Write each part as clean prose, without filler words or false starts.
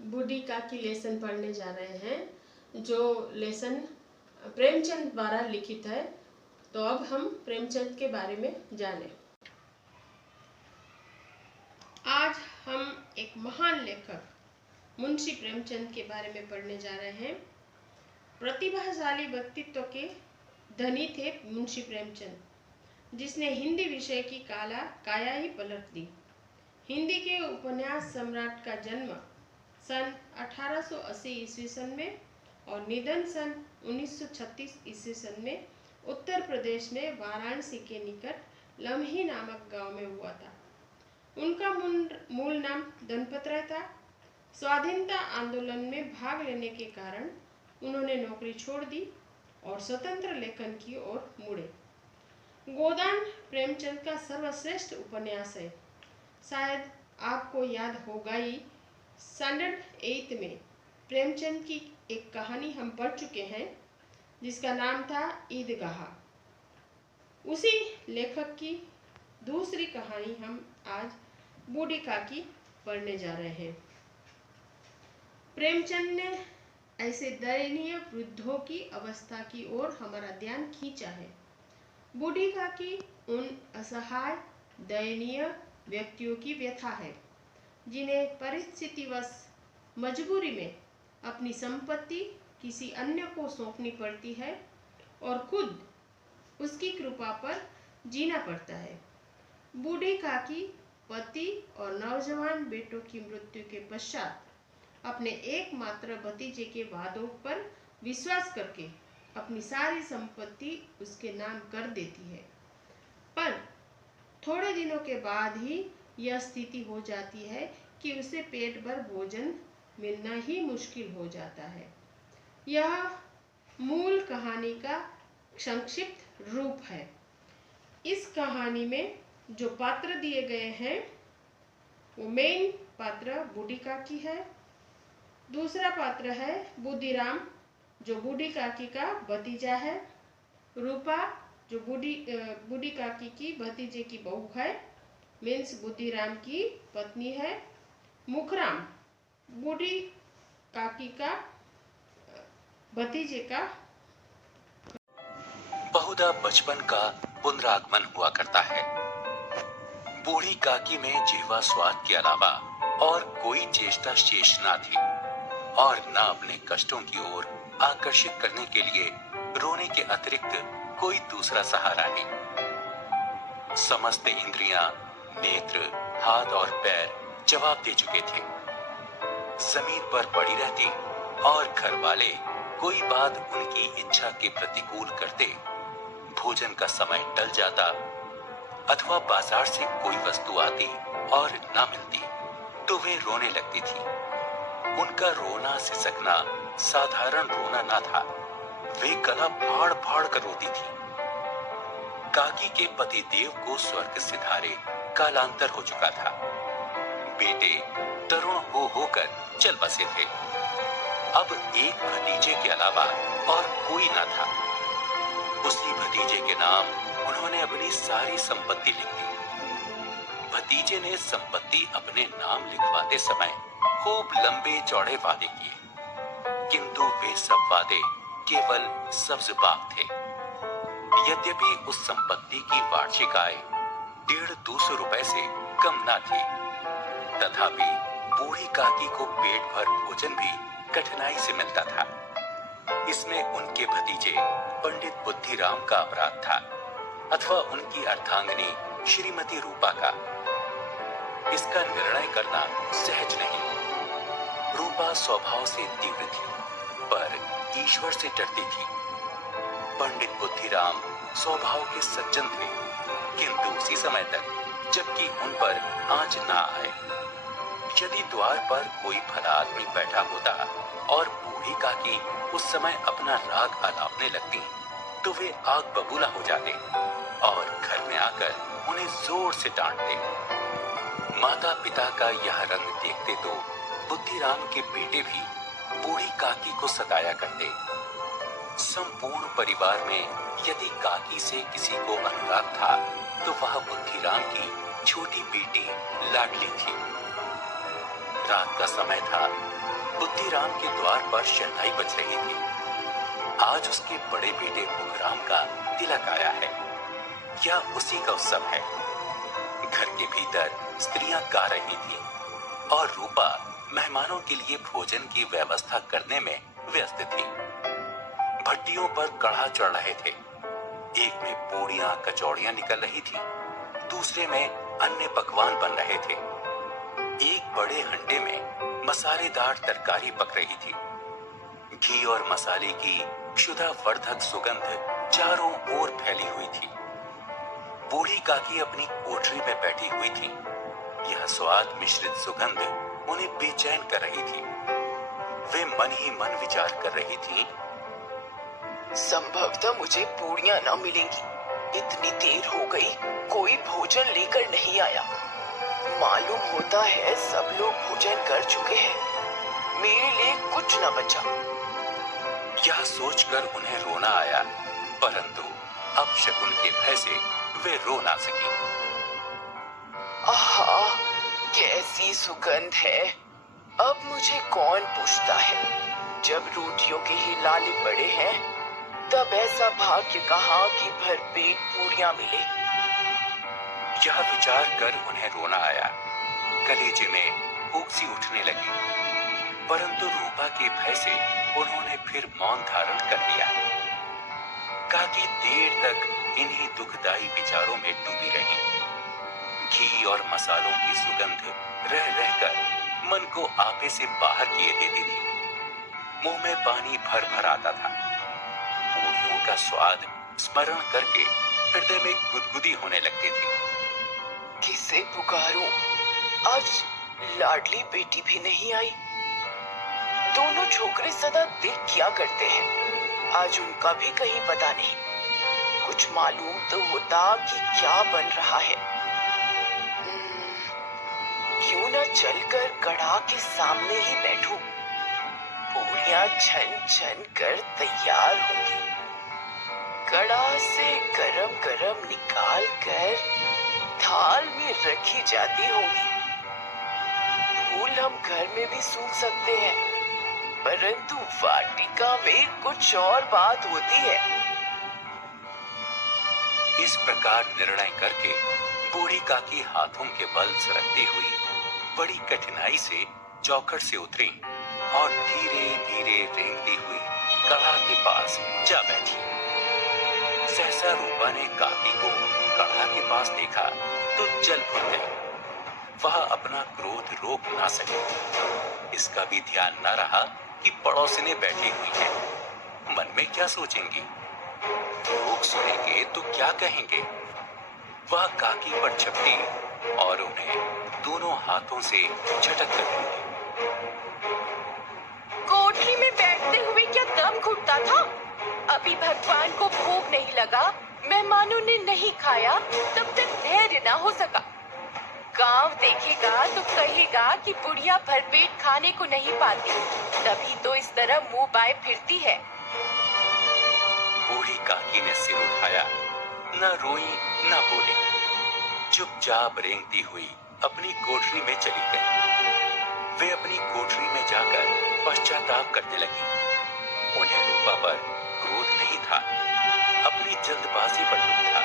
बूढ़ी काकी लेसन पढ़ने जा रहे हैं, जो लेसन प्रेमचंद द्वारा लिखित है। तो अब हम प्रेमचंद के बारे में जानें। आज हम एक महान लेखक मुंशी प्रेमचंद के बारे में पढ़ने जा रहे हैं। प्रतिभाशाली व्यक्तित्व के धनी थे मुंशी प्रेमचंद, जिसने हिंदी विषय की काया ही पलट दी। हिंदी के उपन्यास सम्राट का जन्म सन 1880 ईस्वी सन में और निधन सन 1936 ईस्वी सन में उत्तर प्रदेश में वाराणसी के निकट लम्ही नामक गांव में हुआ था। उनका मूल नाम धनपत राय था। स्वाधीनता आंदोलन में भाग लेने के कारण उन्होंने नौकरी छोड़ दी और स्वतंत्र लेखन की ओर मुड़े। गोदान प्रेमचंद का सर्वश्रेष्ठ उपन्यास है। शायद आपको याद होगा ही, स्टैंडर्ड 8 में प्रेमचंद की एक कहानी हम पढ़ चुके हैं, जिसका नाम था ईदगाह। उसी लेखक की दूसरी कहानी हम आज बूढ़ी काकी पढ़ने जा रहे हैं। प्रेमचंद ने ऐसे दयनीय वृद्धों की अवस्था की ओर हमारा ध्यान खींचा है। बूढ़ी काकी उन असहाय दयनीय व्यक्तियों की व्यथा है, जिन्हें परिस्थितिवश मजबूरी में अपनी संपत्ति किसी अन्य को सौंपनी पड़ती है और खुद उसकी कृपा पर जीना पड़ता है। बूढ़ी काकी पति और नौजवान बेटों की मृत्यु के पश्चात अपने एकमात्र भतीजे के वादों पर विश्वास करके अपनी सारी संपत्ति उसके नाम कर देती है, पर थोड़े दिनों के बाद ही यह स्थिति हो जाती है कि उसे पेट भर भोजन मिलना ही मुश्किल हो जाता है। यह मूल कहानी का संक्षिप्त रूप है। इस कहानी में जो पात्र दिए गए हैं, वो मेन पात्र बूढ़ी काकी है। दूसरा पात्र है बुद्धिराम, जो बूढ़ी काकी का भतीजा है। रूपा, जो बूढ़ी काकी की भतीजे की बहू है, मीन्स बुद्धिराम की पत्नी है। मुखराम, बूढ़ी काकी का भतीजे का। बहुधा बचपन का पुनरागमन हुआ करता है। बूढ़ी काकी में जिह्वा स्वाद के अलावा और कोई चेष्टा शेष ना थी और न अपने कष्टों की ओर आकर्षित करने के लिए रोने के अतिरिक्त कोई दूसरा सहारा नहीं। समस्त इंद्रियां, नेत्र, हाथ और पैर जवाब दे चुके थे। जमीन पर पड़ी रहती और घर वाले कोई बात उनकी इच्छा के प्रतिकूल करते, भोजन का समय टल जाता अथवा बाजार से कोई वस्तु आती और ना मिलती तो वे रोने लगती थी। उनका रोना सिसकना साधारण रोना ना था, वे गला फाड़ फाड़ कर रोती थी। काकी के पति देव को स्वर्ग सिधारे कालांतर हो चुका था। बेटे तरुण हो होकर चल बसे थे। अब एक भतीजे के अलावा और कोई ना था। उसी भतीजे के नाम उन्होंने अपनी सारी संपत्ति लिख दी। भतीजे ने संपत्ति अपने नाम लिखवाते समय खूब लंबे चौड़े वादे किए, किंतु वे सब वादे केवल सब्ज बाग थे। यद्यपि उस संपत्ति की वार्षिक आय 150 रुपए से कम ना थी, तथापि बूढ़ी काकी को पेट भर भोजन भी कठिनाई से मिलता था। इसमें उनके भतीजे पंडित बुद्धिराम का अपराध था अथवा उनकी अर्धांगिनी श्रीमती रूपा का। इसका निर्णय करना सहज नहीं। रूपा स्वभाव से तीव्र थी, पर ईश्वर से डरती थी। पंडित बुद्धिराम स्वभाव के सज्जन थे, किंतु उसी समय तक जबकि उन पर आंच ना आए। यदि द्वार पर कोई भला आदमी बैठा होता और बूढ़ी काकी उस समय अपना राग आलापने लगती, तो वे आग बबूला हो जाते और घर में आकर उन्हें जोर से डांटते। माता पिता का यह रंग देखते तो बुद्धिराम के बेटे भी बूढ़ी काकी को सताया करते। संपूर्ण परिवार में यदि काकी से किसी को अनुराग था तो वह बुद्धिराम की छोटी बेटी लाडली थी। रात का समय था। बुद्धिराम के द्वार पर शहनाई बज रही थी। आज उसके बड़े बेटे बुधराम का तिलक आया है। यह उसी का उत्सव है। घर के भीतर स्त्रियां गा रही थी और रूपा मेहमानों के लिए भोजन की व्यवस्था करने में व्यस्त थी। भट्टियों पर कढ़ा चढ़ रहे थे। एक में पूड़ियां कचौड़ियां निकल रही थी, दूसरे में अन्य पकवान बन रहे थे। एक बड़े हंडे में मसालेदार तरकारी पक रही थी। घी और मसाले की क्षुधावर्धक सुगंध चारों ओर फैली हुई थी। बूढ़ी काकी अपनी कोठरी में बैठी हुई थी। यह स्वाद मिश्रित सुगंध उन्हें बेचैन कर रही थी। वे मन ही मन विचार कर रही थी, संभवतः मुझे पूड़ियां न मिलेंगी। इतनी देर हो गई, कोई भोजन लेकर नहीं आया। मालूम होता है सब लोग भोजन कर चुके हैं। मेरे लिए कुछ न बचा। यह सोचकर उन्हें रोना आया, परंतु अब शकुन के भय से वे रो ना सकी। आहा, कैसी सुगंध है। अब मुझे कौन पूछता है। जब रोटियों के ही लाले पड़े हैं, तब ऐसा भाग्य कहाँ कि भरपेट पूड़ियां मिले। यह विचार कर उन्हें रोना आया। कलेजे में ऊक सी उठने लगी, परंतु रूपा के भय से उन्होंने फिर मौन धारण कर लिया। काकी देर तक इन्हीं दुखदायी विचारों में डूबी रही। घी और मसालों की सुगंध रह रहकर मन को आपे से बाहर किए देती थी। मुंह में पानी भर भर आता था। पूड़ियों का स्वाद स्मरण करके हृदय में गुदगुदी होने लगती थी। किसे पुकारूं? आज लाडली बेटी भी नहीं आई। दोनों छोकरे सदा दिल किया करते हैं। आज उनका भी कहीं पता नहीं। कुछ मालूम तो होता कि क्या बन रहा है। क्यों न चलकर कढ़ा के सामने ही बैठूं। पूड़ियां छन छन कर तैयार होंगी। कढ़ा से गरम गरम निकाल कर थाल में रखी जाती होंगी। फूल हम घर में भी सूंघ सकते हैं, परंतु वाटिका में कुछ और बात होती है। इस प्रकार निर्णय करके बूढ़ी काकी हाथों के बल सरकती हुई बड़ी कठिनाई से चौखट से उतरी और धीरे धीरे रेंगती हुई कढ़ा के पास जा बैठी। सहसा रूपा ने काकी को कढ़ा के पास देखा तो जल भर गई। वह अपना क्रोध रोक ना सके। इसका भी ध्यान न रहा कि पड़ोसिने बैठी हुई है। मन में क्या सोचेंगी, लोग सुनेंगे तो क्या कहेंगे। वह काकी पर झपटी और उन्हें दोनों हाथों से झटक कर दी। कोठरी में बैठते हुए क्या दम घुटता था? अभी भगवान को भोग नहीं लगा, मेहमानों ने नहीं खाया, तब तक धैर्य ना हो सका। गांव देखेगा तो कहेगा कि बुढ़िया भरपेट खाने को नहीं पाती, तभी तो इस तरह मुंह बाए फिरती है। बूढ़ी काकी ने सिर उठाया, न रोई न बोली। चुपचाप रेंगती हुई अपनी कोठरी में चली गई। वे अपनी कोठरी में जाकर पश्चाताप करने लगी। उन्हें रूपा पर क्रोध नहीं था, अपनी जल्दबाजी पर दुख था।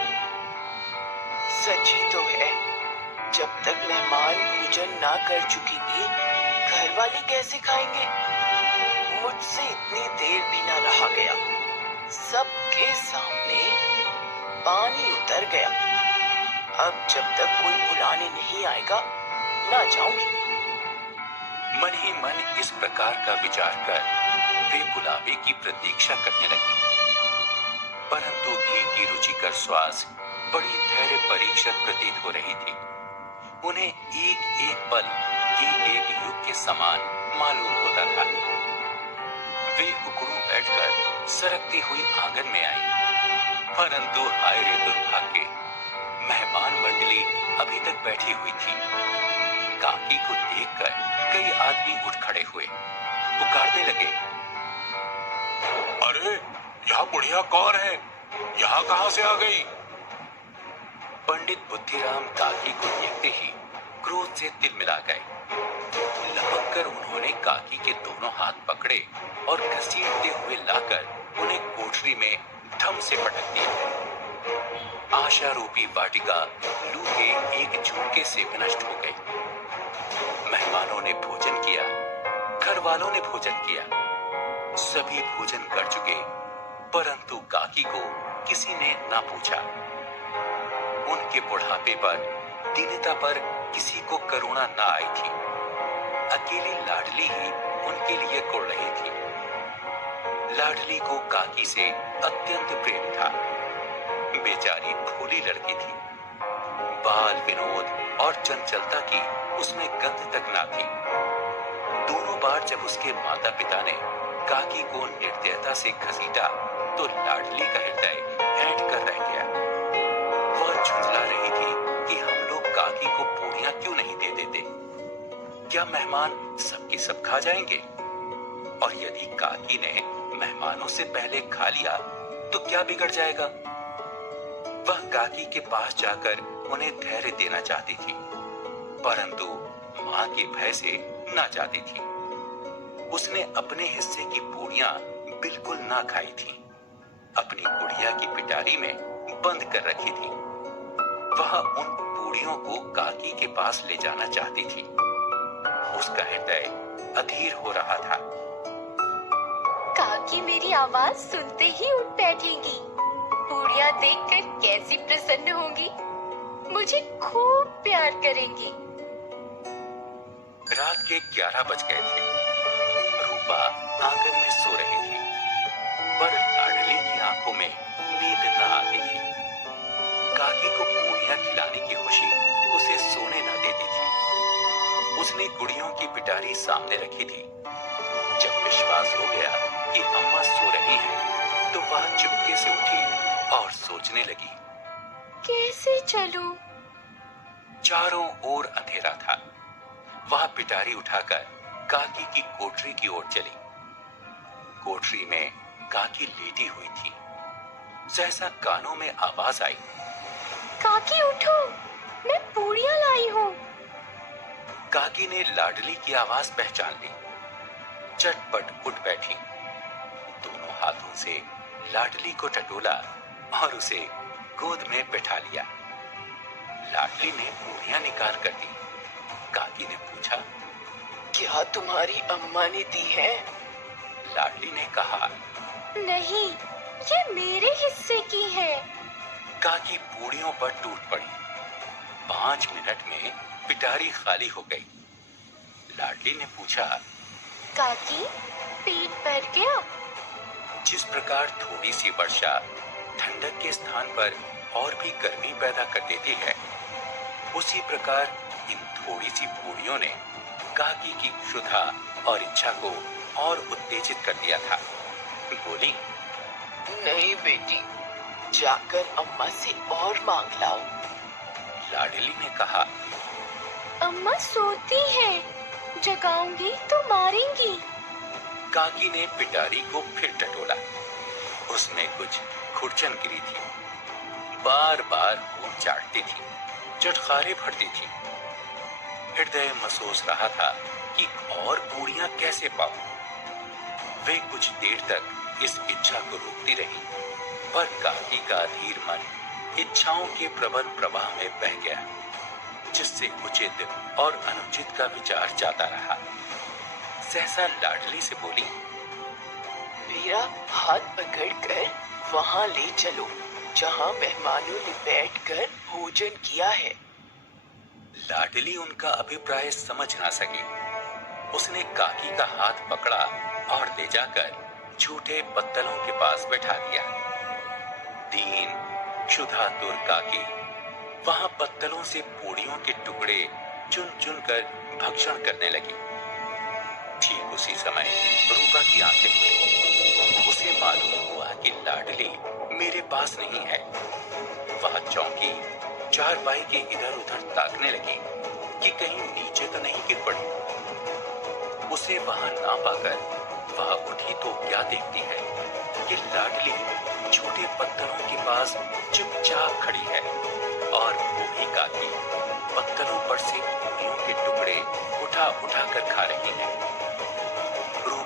सच ही तो है, जब तक मेहमान भोजन ना कर चुकेंगे, घर वाले कैसे खाएंगे? मुझसे इतनी देर भी ना रहा गया। सबके सामने पानी उतर गया। अब जब तक कोई बुलाने नहीं आएगा, ना जाऊंगी। मन ही मन इस प्रकार का विचार कर वे बुलावे की प्रतीक्षा करने लगी। परंतु घी की रुचिकर श्वास बड़ी धैर्य परीक्षक प्रतीत हो रही थी। उन्हें एक एक पल एक एक युग के समान मालूम होता था। वे उकड़ू बैठकर सरकती हुई आंगन में आई, परंतु हाय रे दुर्भाग्य, मेहमान मंडली अभी तक बैठी हुई थी। काकी को देखकर कई आदमी उठ खड़े हुए, पुकारने लगे, अरे यहाँ बुढ़िया कौन है? यहाँ कहाँ से आ गई? पंडित बुद्धिराम काकी को देखते ही क्रोध से तिलमिला गए। लपक कर उन्होंने काकी के दोनों दोनों हाथ पकड़े और घसीटते हुए लाकर उन्हें कोठरी में धम से पटक दिया। आशा रूपी वाटिका लू के एक झोंके से विनष्ट हो गई। मेहमानों ने भोजन किया, घर वालों ने भोजन किया, सभी भोजन कर चुके, परंतु काकी को किसी ने ना पूछा। उनके बुढ़ापे पर, दीनता पर किसी को करुणा ना आई थी। अकेली लाडली ही उनके लिए कुढ़ रही थी। लाडली को काकी से अत्यंत प्रेम था। बेचारी भोली लड़की थी। बाल विनोद और चंचलता की उसमें गंध तक ना थी। दोनों बार जब उसके माता पिता ने काकी को निर्दयता से घसीटा तो लाडली का हृदय ऐंठ कर रह गया। वह झुंझला रही थी कि हम लोग काकी को पूरियां क्यों नहीं दे देते। क्या मेहमान सबकी सब खा जाएंगे? और यदि काकी ने मेहमानों से पहले खा लिया तो क्या बिगड़ जाएगा? वह काकी के पास जाकर उन्हें धैर्य देना चाहती थी, परंतु मां के भय से ना चाहती थी। उसने अपने हिस्से की पूरियां बिल्कुल ना खाई थी। अपनी गुड़िया की पिटारी में बंद कर रखी थी। वह उन पूरियों को काकी के पास ले जाना चाहती थी। उसका हृदय अधीर हो रहा था। काकी मेरी आवाज सुनते ही उठ बैठेंगी। पूरियां देखकर कैसी प्रसन्न होंगी, मुझे खूब प्यार करेंगी। रात के 11 बज गए थे। रूपा आंगन में सो रही थी, पर लाडली की आंखों में नींद न आती थी। काकी को पूरियां खिलाने की खुशी उसे सोने न देती थी। उसने गुड़ियों की पिटारी सामने रखी थी। जब विश्वास हो गया कि अम्मा सो रही हैं, तो वह चुपके से उठी और सोचने लगी, कैसे चलूं? चारों ओर अंधेरा था। वह पिटारी उठाकर काकी की कोठरी की ओर चली। कोठरी में काकी लेटी हुई थी। सहसा कानों में आवाज आई, काकी उठो, मैं पूरियां लाई हूँ। काकी ने लाडली की आवाज पहचान ली। चटपट उठ बैठी। दोनों हाथों से लाडली को टटोला और उसे गोद में बैठा लिया। लाडली ने पूरियां निकाल कर दी। काकी ने पूछा, क्या तुम्हारी अम्मा ने दी है? लाडली ने कहा, नहीं, ये मेरे हिस्से की है। काकी पूड़ियों पर टूट पड़ी। 5 मिनट में पिटारी खाली हो गई। लाडली ने पूछा, काकी पेट भर गया? जिस प्रकार थोड़ी सी वर्षा ठंडक के स्थान पर और भी गर्मी पैदा कर देती है, उसी प्रकार इन थोड़ी सी पूड़ियों ने काकी की क्षुधा और इच्छा को और उत्तेजित कर दिया था। बोली, नहीं बेटी, जाकर अम्मा से और मांग लाओ। लाडली ने कहा, अम्मा सोती है, जगाऊंगी तो मारेंगी। काकी ने पिटारी को फिर टटोला। उसमें कुछ खुरचन गिरी थी। बार बार मुंह चाटती थी, चटखारे भरती थी। हृदय महसूस रहा था कि और पूड़ियां कैसे पाऊं। वे कुछ देर तक इस इच्छा को रोकती रही, पर काकी का अधीर मन इच्छाओं के प्रबल प्रवाह में बह गया, जिससे उचित और अनुचित का विचार जाता रहा। सहसा लाडली से बोली, मेरा हाथ पकड़कर वहाँ ले चलो जहाँ मेहमानों ने बैठकर भोजन किया है। लाडली उनका अभिप्राय समझ ना सकी। उसने काकी का हाथ पकड़ा और ले जाकर झूठे पत्तलों के पास बैठा दिया। दीन क्षुधातुर काकी वहां पत्तलों से पूड़ियों के टुकड़े चुन चुन कर भक्षण करने लगी। ठीक उसी समय रूपा की आंखें खुली। उसे मालूम हुआ कि लाडली मेरे पास नहीं है। वह चौंकी चारपाई के इधर उधर ताकने लगी कि कहीं नीचे तो नहीं गिर पड़ी। उसे वहां ना पाकर वह उठी तो क्या देखती है कि लाडली छोटे पत्थरों के पास चुपचाप खड़ी है और वो भी काकी पत्थरों पर से पूरियों के टुकड़े उठा उठा कर खा रही है।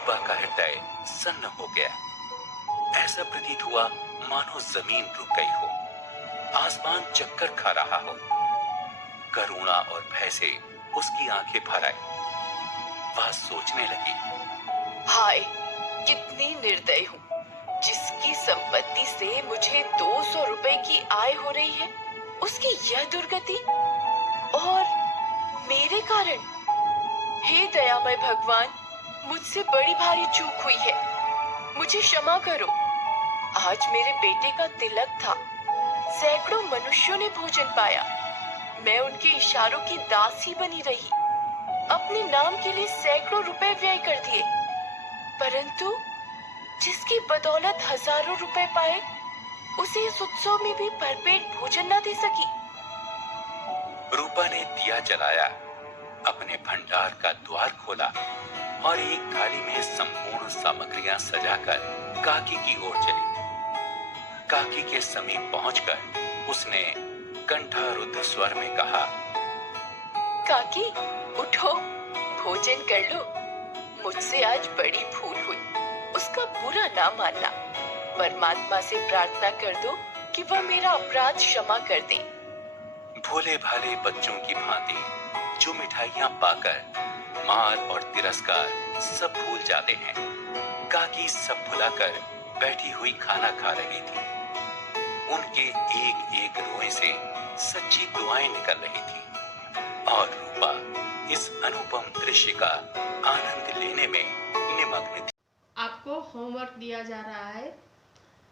रूपा का हृदय सन्न हो गया। ऐसा प्रतीत हुआ मानो जमीन रुक गई हो, आसमान चक्कर खा रहा हो। करुणा और भय से उसकी आंखें भर आई। वह सोचने लगी, हाय, कितनी निर्दयी हूँ। जिसकी संपत्ति से मुझे 200 रुपए की आय हो रही है, उसकी यह दुर्गति, और मेरे कारण। हे दयामय भगवान, मुझसे बड़ी भारी चूक हुई है, मुझे क्षमा करो। आज मेरे बेटे का तिलक था, सैकड़ों मनुष्यों ने भोजन पाया, मैं उनके इशारों की दासी बनी रही, अपने नाम के लिए सैकड़ों रुपए व्यय कर दिए, परंतु जिसकी बदौलत हजारों रुपए पाए, उसे इस उत्सव में भी भरपेट भोजन न दे सकी। रूपा ने दिया जलाया, अपने भंडार का द्वार खोला और एक थाली में संपूर्ण सामग्रियां सजाकर काकी की ओर चली। काकी के समीप पहुंचकर उसने कंठारुद्ध स्वर में कहा, काकी, उठो, भोजन कर लो। मुझसे आज बड़ी भूल हुई, उसका बुरा ना मानना। परमात्मा से प्रार्थना कर दो कि वह मेरा अपराध क्षमा कर दे। भोले भाले बच्चों की भांति जो मिठाइयां पाकर मार और तिरस्कार सब भूल जाते हैं, काकी सब भुलाकर बैठी हुई खाना खा रही थी। उनके एक एक रोए से सच्ची दुआएं निकल रही थी और रूपा इस अनुपम दृश्य का आनंद लेने में निमग्न थी। आपको होमवर्क दिया जा रहा है।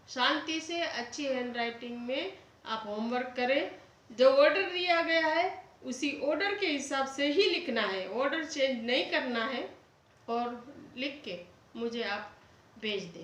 शांति से अच्छी हैंडराइटिंग में आप होमवर्क करें। जो ऑर्डर दिया गया है उसी ऑर्डर के हिसाब से ही लिखना है, ऑर्डर चेंज नहीं करना है, और लिख के मुझे आप भेज दें।